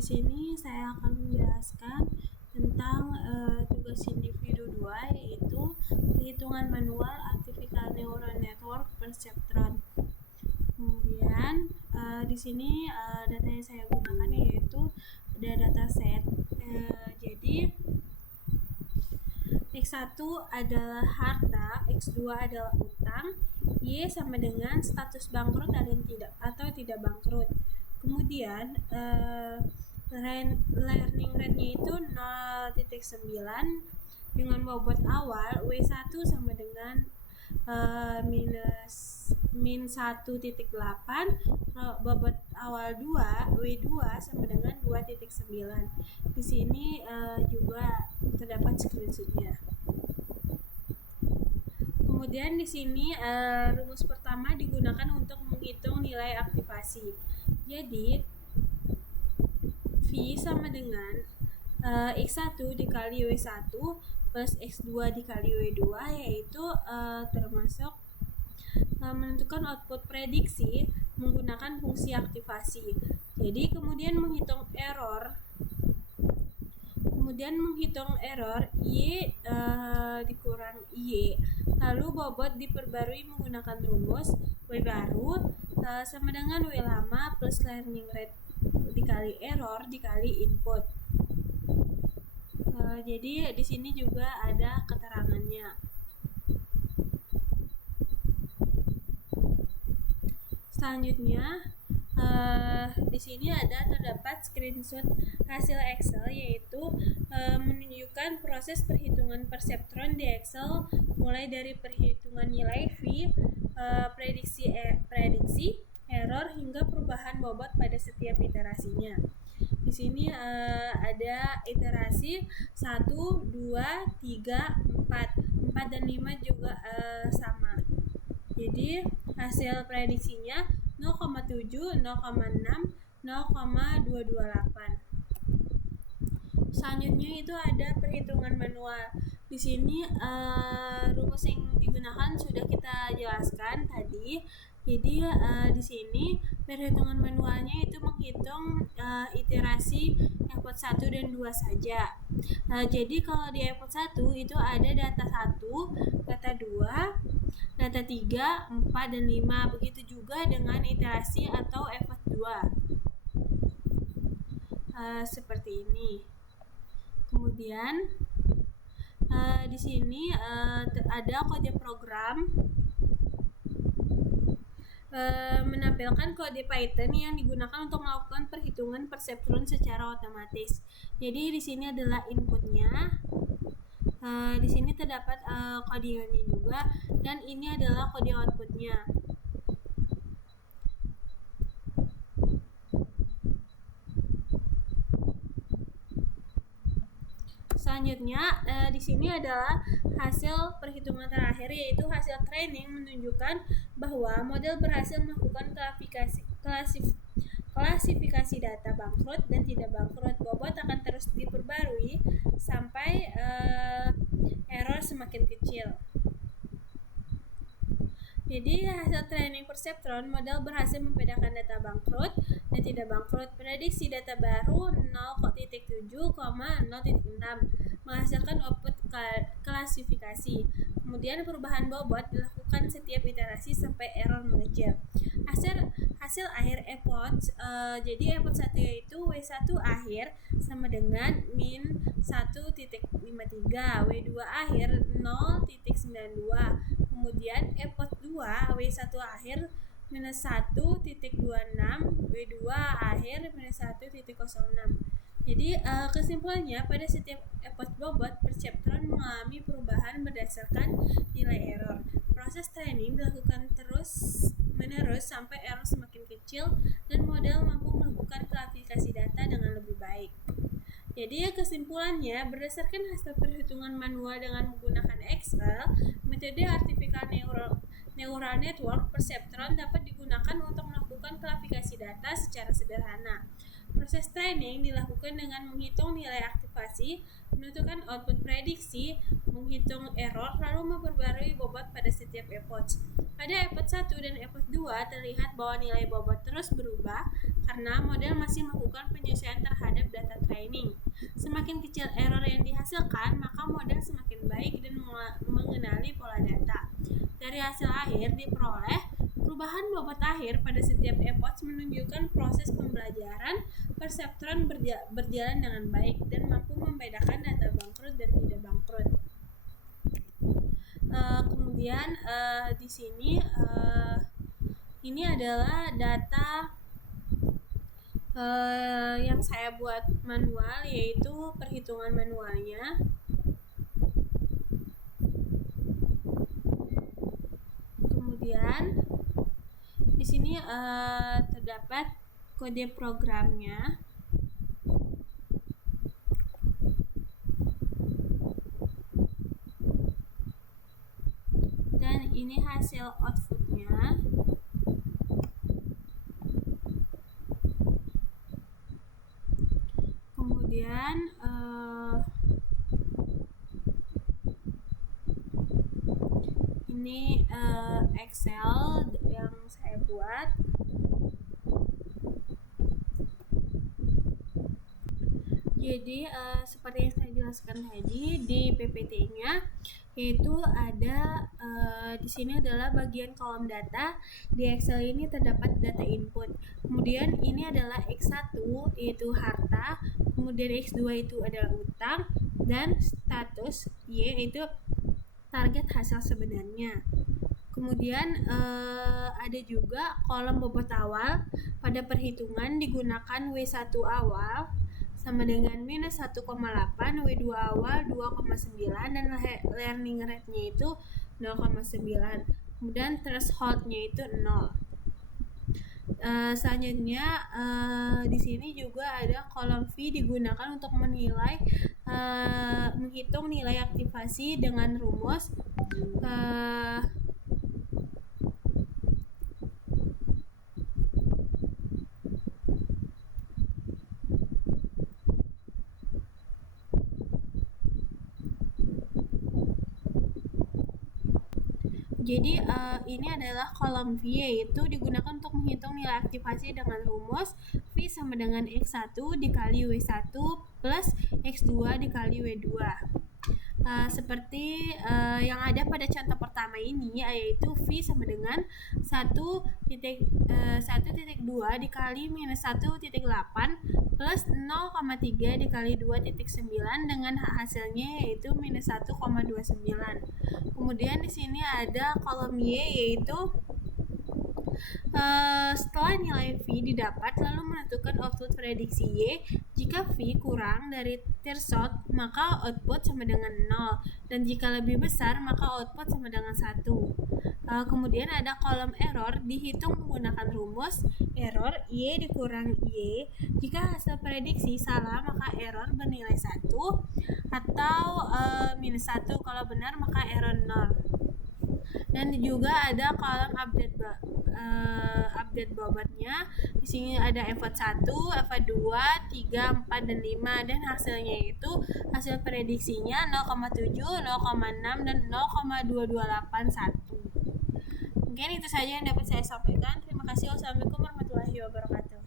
di sini saya akan menjelaskan tentang tugas individu 2, yaitu perhitungan manual artificial neural network perceptron. Kemudian di sini data yang saya gunakan yaitu ada dataset. Jadi X1 adalah harta, X2 adalah utang, Y sama dengan status bangkrut atau tidak bangkrut. Kemudian learning rate-nya itu 0,9 dengan bobot awal W1 sama dengan min 1,8, bobot awal 2 W2 sama dengan 2,9. Di sini juga terdapat screenshot-nya. Kemudian di sini rumus pertama digunakan untuk menghitung nilai aktivasi. Jadi V sama dengan X1 dikali W1 plus X2 dikali W2, yaitu termasuk menentukan output prediksi menggunakan fungsi aktivasi. Jadi kemudian menghitung error Y dikurang Y, lalu bobot diperbarui menggunakan rumus W baru sama dengan W lama plus learning rate dikali error dikali input. Jadi di sini juga ada keterangannya. Selanjutnya di sini terdapat screenshot hasil Excel, yaitu menunjukkan proses perhitungan perseptron di Excel mulai dari perhitungan nilai V, prediksi error hingga perubahan bobot pada setiap iterasinya. Di sini ada iterasi 1, 2, 3, 4 dan 5 juga sama. Jadi hasil prediksinya 0,7, 0,6, 0,228. Selanjutnya itu ada perhitungan manual. Di sini rumus yang digunakan sudah kita jelaskan tadi. Jadi di sini perhitungan manualnya itu menghitung iterasi effort 1 dan 2 saja. Jadi kalau di effort 1 itu ada data 1, data 2, data 3, 4, dan 5. Begitu juga dengan iterasi atau effort 2. Seperti ini. Kemudian di sini ada kode program menampilkan kode Python yang digunakan untuk melakukan perhitungan perseptron secara otomatis. Jadi di sini adalah inputnya. Di sini terdapat kodenya juga, dan ini adalah kode outputnya. Selanjutnya di sini adalah hasil perhitungan terakhir, yaitu hasil training menunjukkan bahwa model berhasil melakukan klasifikasi data bangkrut dan tidak bangkrut. Bobot akan terus diperbarui sampai error semakin kecil. Jadi hasil training perseptron, model berhasil membedakan data bangkrut dan tidak bangkrut. Prediksi data baru 0,7, 0,6 menghasilkan output klasifikasi. Kemudian perubahan bobot dilakukan setiap iterasi sampai error mengecil. Hasil akhir effort, jadi effort 1 yaitu W1 akhir sama dengan min 1,53, W2 akhir 0,92. Kemudian effort 2 W1 akhir minus 1,26, W2 akhir minus 1,06. Jadi kesimpulannya, pada setiap effort bobot perceptron mengalami perubahan berdasarkan nilai error. Proses training dilakukan terus-menerus sampai error semakin kecil dan model mampu melakukan klasifikasi data dengan lebih baik. Jadi kesimpulannya, berdasarkan hasil perhitungan manual dengan menggunakan Excel, metode artificial neural network perceptron dapat digunakan untuk melakukan klasifikasi data secara sederhana. Proses training dilakukan dengan menghitung nilai aktivasi, menentukan output prediksi, menghitung error, lalu memperbarui bobot pada setiap epoch. Pada epoch 1 dan epoch 2 terlihat bahwa nilai bobot terus berubah karena model masih melakukan penyesuaian terhadap data training. Semakin kecil error yang dihasilkan, maka model semakin baik dan mengenali pola data. Dari hasil akhir diperoleh perubahan bobot akhir pada setiap epoch menunjukkan proses pembelajaran perseptron berjalan dengan baik dan mampu membedakan data bangkrut dan tidak bangkrut. Kemudian di sini ini adalah data yang saya buat manual, yaitu perhitungan manualnya. Kemudian di sini terdapat kode programnya. Dan ini hasil outputnya. Kemudian ini Excel yang saya buat. Jadi seperti yang saya jelaskan tadi di PPT-nya, yaitu ada di sini adalah bagian kolom data. Di Excel ini terdapat data input. Kemudian ini adalah X1 yaitu harta, kemudian X2 itu adalah utang, dan status Y itu target hasil sebenarnya. Kemudian ada juga kolom bobot awal. Pada perhitungan digunakan W1 awal sama dengan minus 1,8, W2 awal 2,9, dan learning rate-nya itu 0,9. Kemudian threshold-nya itu 0. Selanjutnya di sini juga ada kolom V digunakan untuk menilai menghitung nilai aktivasi dengan rumus Jadi ini adalah kolom V, yaitu digunakan untuk menghitung nilai aktivasi dengan rumus V sama dengan X1 dikali W1 plus X2 dikali W2. Seperti yang ada pada contoh pertama ini, yaitu V sama dengan 1.2 dikali minus 1.8 plus 0,3 dikali 2.9 dengan hasilnya yaitu minus 1,29. Kemudian di sini ada kolom Y, yaitu setelah nilai V didapat lalu menentukan output prediksi Y. Jika V kurang dari threshold maka output sama dengan 0, dan jika lebih besar maka output sama dengan 1. Kemudian ada kolom error, dihitung menggunakan rumus error Y dikurang Y. Jika hasil prediksi salah maka error bernilai 1 atau minus 1, kalau benar maka error 0. Dan juga ada kolom update bobotnya. Di sini ada EVOT 1, EVOT 2, 3, 4, dan 5, dan hasilnya itu hasil prediksinya 0,7, 0,6, dan 0,2281. Mungkin itu saja yang dapat saya sampaikan. Terima kasih. Wassalamualaikum warahmatullahi wabarakatuh.